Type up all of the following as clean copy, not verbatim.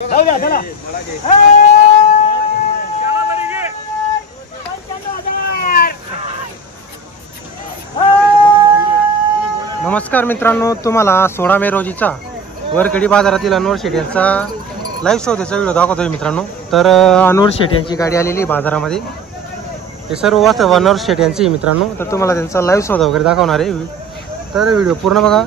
नमस्कार मित्रांनो, तुम्हाला 16 मे रोजीचा वरकडी बाजारातील अनवर शेट यांचा लाईव्ह सौद्याचा व्हिडिओ दाखवतोय मित्रांनो। तर अनवर शेट यांची गाडी आलेली बाजारामध्ये, हे सर्व वास्तव अनवर शेट यांची मित्रांनो। तर तुम्हाला त्यांचा लाईव्ह सौदा वगैरे दाखवणार आहे, तर व्हिडिओ पूर्ण बघा।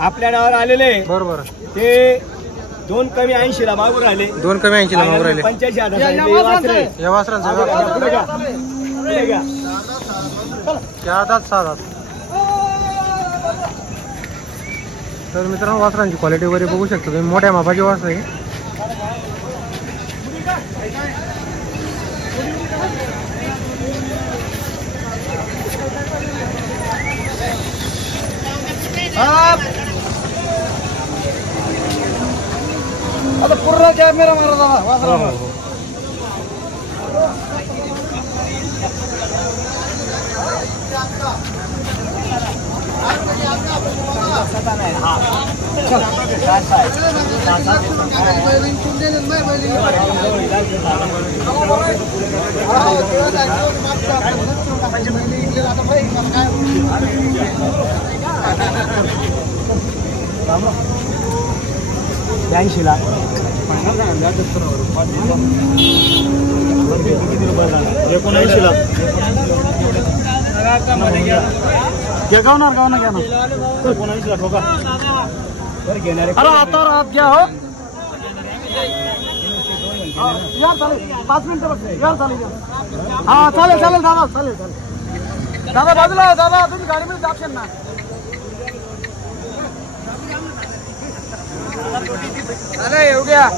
आपल्या नावावर आलेले बरोबर, ते 2 कमी 80 ला मागून राहिले, 2 कमी 80 ला मागून राहिले। 85,000 या वासरांचा तर मित्रांनो वासरांची क्वालिटी वगैरे बघू शकता तुम्ही, मोठ्या मापाची वासर आहे। आता पूर्ण कॅमेरा मारा वासरा ला 79 ला गावणार 79 ला ठोका बरं घेणार। अरे आता रात घ्या हो यार, चालेल 5 मिनिटं बघ यार, चालेल हा चालेल चालेल दादा, चालेल चालेल दादा, बाजूला दादा, तुम्ही गाडीमध्ये जापशाल ना। अरे येऊ घ्या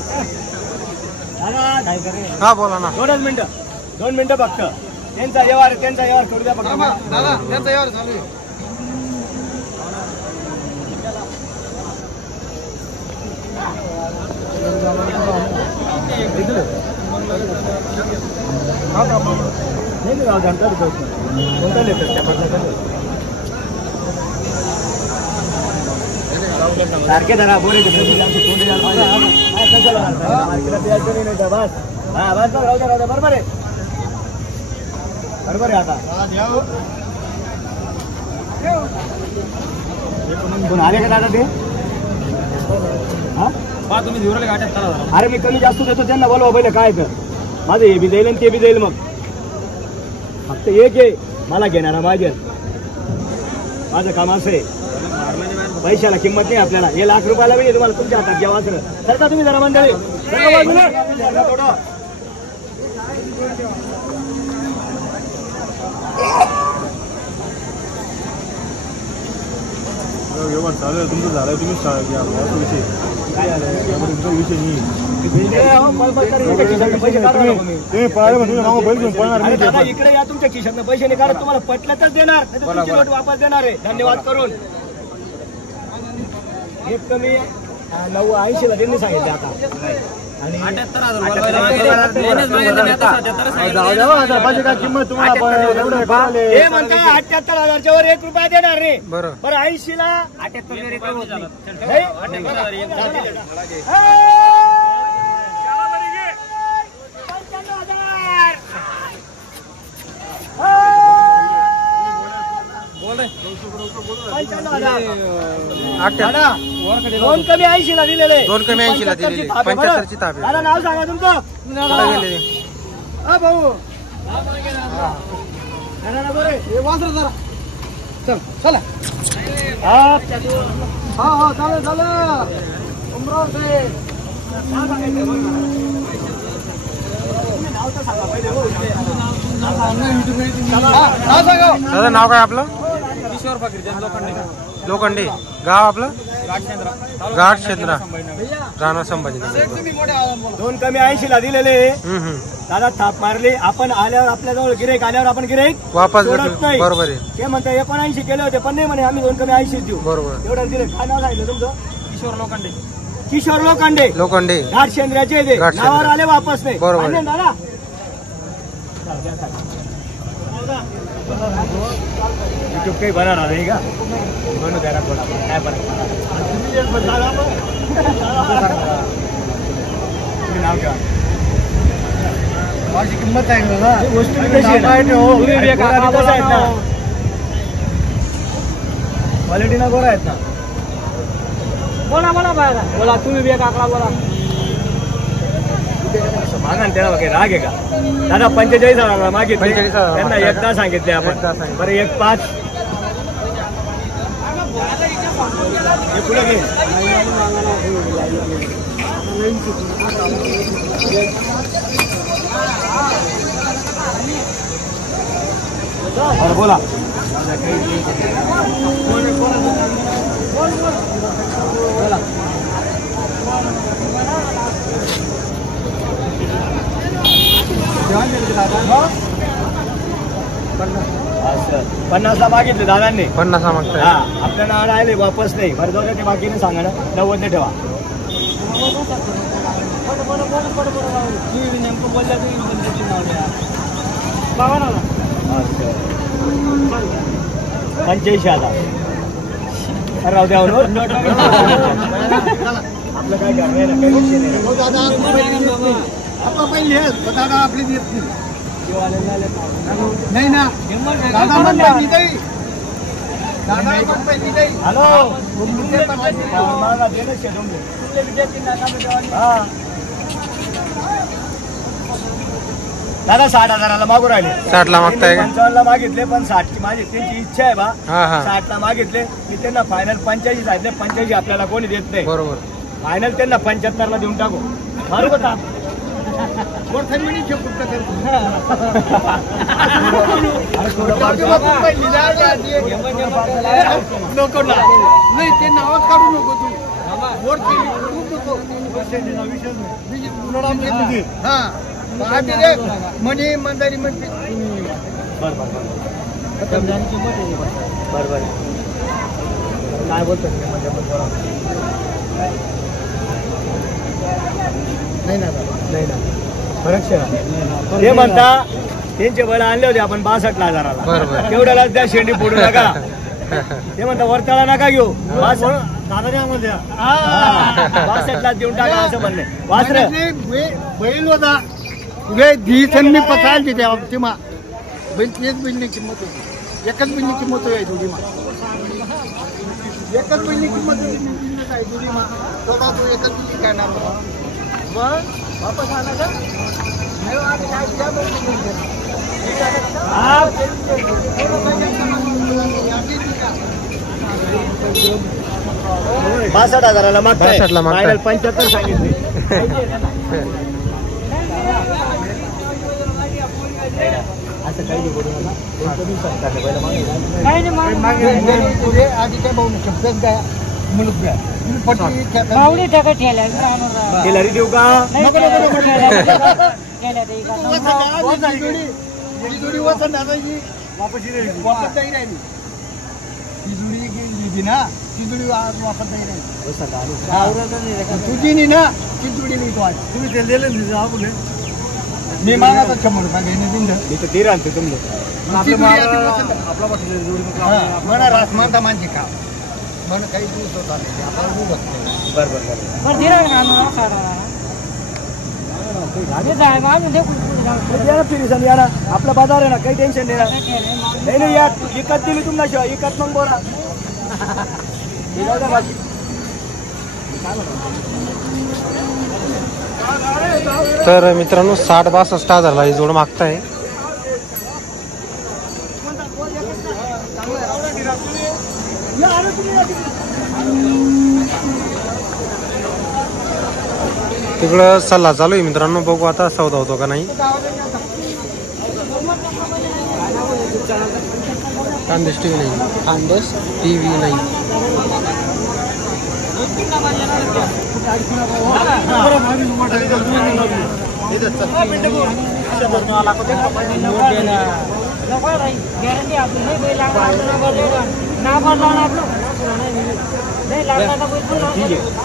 हा बोला ना। 2 मिनिटं फक्त, त्यांचा व्यवहार करू द्या फक्त दादा, त्यांचा व्यवहार चालू आहे। सारखे धरा बोरे बस, हा बस राहू द्या, बरोबर आहे आता आले का दादा ते? हा तुम्ही दिवरले गाठ्यात चला। अरे मी कमी जास्त देतो त्यांना, बोलवा पहिले काय तर माझं हे बी जाईल आणि ते बी जाईल, मग फक्त एक आहे मला घेणारा मागेल। माझं काम असं आहे, पैशाला किंमत नाही आपल्याला, हे लाख रुपयाला वेळ तुम्हाला तुमच्या हातात घ्या वासर। तर का तुम्ही जरा मंडळी व्यवहार चालू आहे तुमचं, झालं तुम्ही विषय काय विषय नाही। इकडे या, तुमच्या खिशातनं पैसे नाही काढत, तुम्हाला पटल्यातच देणार, तुमची नोट वापस देणार आहे। धन्यवाद करून एक कमी 80 ला त्यांनी सांगितलं आता, आणि 78,000 किंमत तुम्हाला हे म्हणता 78,000च्या वर 1 रुपया देणार रे। बरोबर, 80 ला 78 2 कमी 80 ला दिलेले, 2 कमी 80 ला दिलेली, 75 ची ताबे। दादा नाव सांगा तुमचं? हा भाऊ वासर जरा चल चला। हा चालेल दादा नाव काय आपलं? किशोर फकीर लोखंडे, गाव आपलं घाट क्षेत्र, राणा संभाजी। 2 कमी 80 ला दिलेले दादा, थाप मारली आपण, आल्यावर आपल्याजवळ गिरेक आल्यावर आपण गिरेक वापस नाही, बरोबर आहे। ते म्हणता 79 केले होते, पण नाही म्हणे आम्ही 2 कमी 80 देऊ, बरोबर। एवढं दिले। काय नाव सांगितलं तुमचं? किशोर लोखंडे। किशोर लोखंडे लोखंडे घाट शेंद्राचे ते घाट शेंद्रा. नावावर आले वापस नाही. बरोबर. मान्य ना दादा? YouTube काही बनवणार नाही का? बनवू द्या ना थोडा. काय फरक पडणार? तुम्ही नाव ठेवा. माझी किंमत आहे ना गोष्टी कशी आहे ना? तुम्ही बी एका कामाला आहेत ना. क्वालिटी ना गोरा आहेत ना. बोला बोला तुम्ही बी एक आकडा बोला. मागा ना त्याला काही राग आहे का? दादा 45,000 मागितले 45,000 त्यांना एकदा सांगितले आपण. एकदा सांगितले. बरं 1,5 हे पुढे घे. बरं बोला. बोला. 50ला मागितले दादांनी. 50 मागताय. हा आपल्याला आले वापस नाही. बरं जाऊ द्या ते बाकीने सांगा ना. 90 ने ठेवा. नेमकं बोलल्या 85,000 राहू द्या. आपलं काय करणार आहे ना, काही विषय नाही. आता पहिले दादा आपली देत नाही ना. दादा पण पाहिजे नाही. दादा पण पाहिजे नाही. हॅलो दादा 60,000ला मागू राहिले. 60 ला मागताय का? 55ला मागितले पण 60ची माझी त्यांची इच्छा आहे बा. हा हा 60ला मागितले मी त्यांना फायनल 85 सांगितले. 85 आपल्याला कोणी देत नाही. बरोबर. फायनल त्यांना 75ला देऊन टाकू. मारू का? नाही ते नावात काढू नको तू. हा म्हणे मंदारी म्हणते. बरं काय बोलतो नाही ना फरक ते म्हणता त्यांचे बळ आणले होते आपण 62,000ला. बरोबर. तेवढ्यालाच द्या शेंडी फोडू नका. ते म्हणता वरताळा नका घेऊ. 62ला देऊन टाका असं म्हणणे. वासर बैल होता धी मी पसाल तिथे मा बैल तेच बैलनी किंमत होती. एकच बैलनी किंमत होती जुडी मा. एकच बैलनी किंमत होती. जुडी मा स्वतः तू एकच बैली करणार होता. मग वापस आला का? नाही आम्ही काय द्या बैल 62,000ला मागताय. 62,000ला मागताय. फायनल 75 सांगितले. असं काही नाही बोलू नका. आधी काय भाऊ शब्दच काय मुलग काय टेलरी देऊ का? जोडी वचन दादाजी वापस नाही राहिली. ती जुडी गेली ना ती जुडी वापस नाही राहिली. तुझी नाही ना ती जुडी नाही. तो आज तुम्ही ते दिले आपले मी मागाचा 100 रुपये घेणे तुमचं. मी तर 13 आणते तुमचं. म्हणा रास मानता मानची का म्हण काही दिवस होता आपल्याला बरोबर आपला बाजार आहे ना. काही टेन्शन नाही. नाही या विकत दिली तुम्हाला शिवाय विकत मग बोला. तर मित्रांनो 60-62,000ला ही जोड मागताय. तिकडं सल्ला चालू आहे मित्रांनो. बघू आता सौदा होतो का नाही. खानदेश टीव्ही नाही. खानदेश टीव्ही नाही. ठीक आहे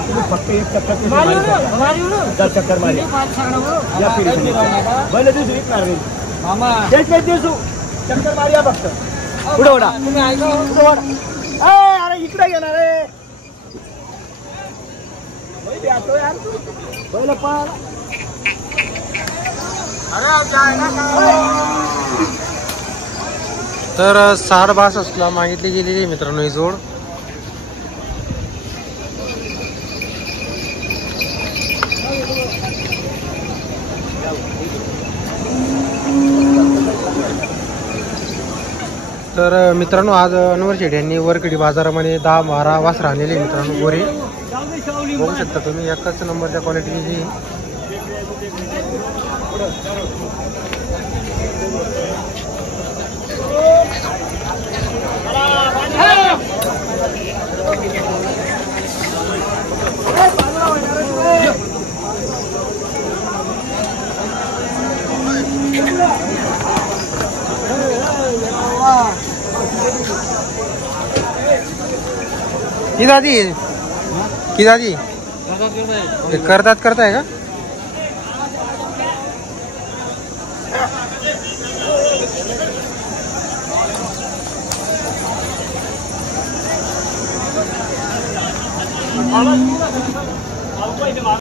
तुम्ही फक्त एक चक्कर चक्कर मारे या फिरी भले दिवस विकणार नाही तेच काही दिवस चक्कर मारी या फक्त पुढे ओढा अरे इकडे घेणार रे पहिलं पण तर 60-62 मागितली गेलेली मित्रांनो ही जोड. तर मित्रांनो आज अनवर शेठ यांनी वरकडी बाजारामध्ये 10-12 वासरं आणलेली मित्रांनो गोरे बघू शकता तुम्ही एकाच नंबरच्या क्वालिटीची जी की दादी करताय का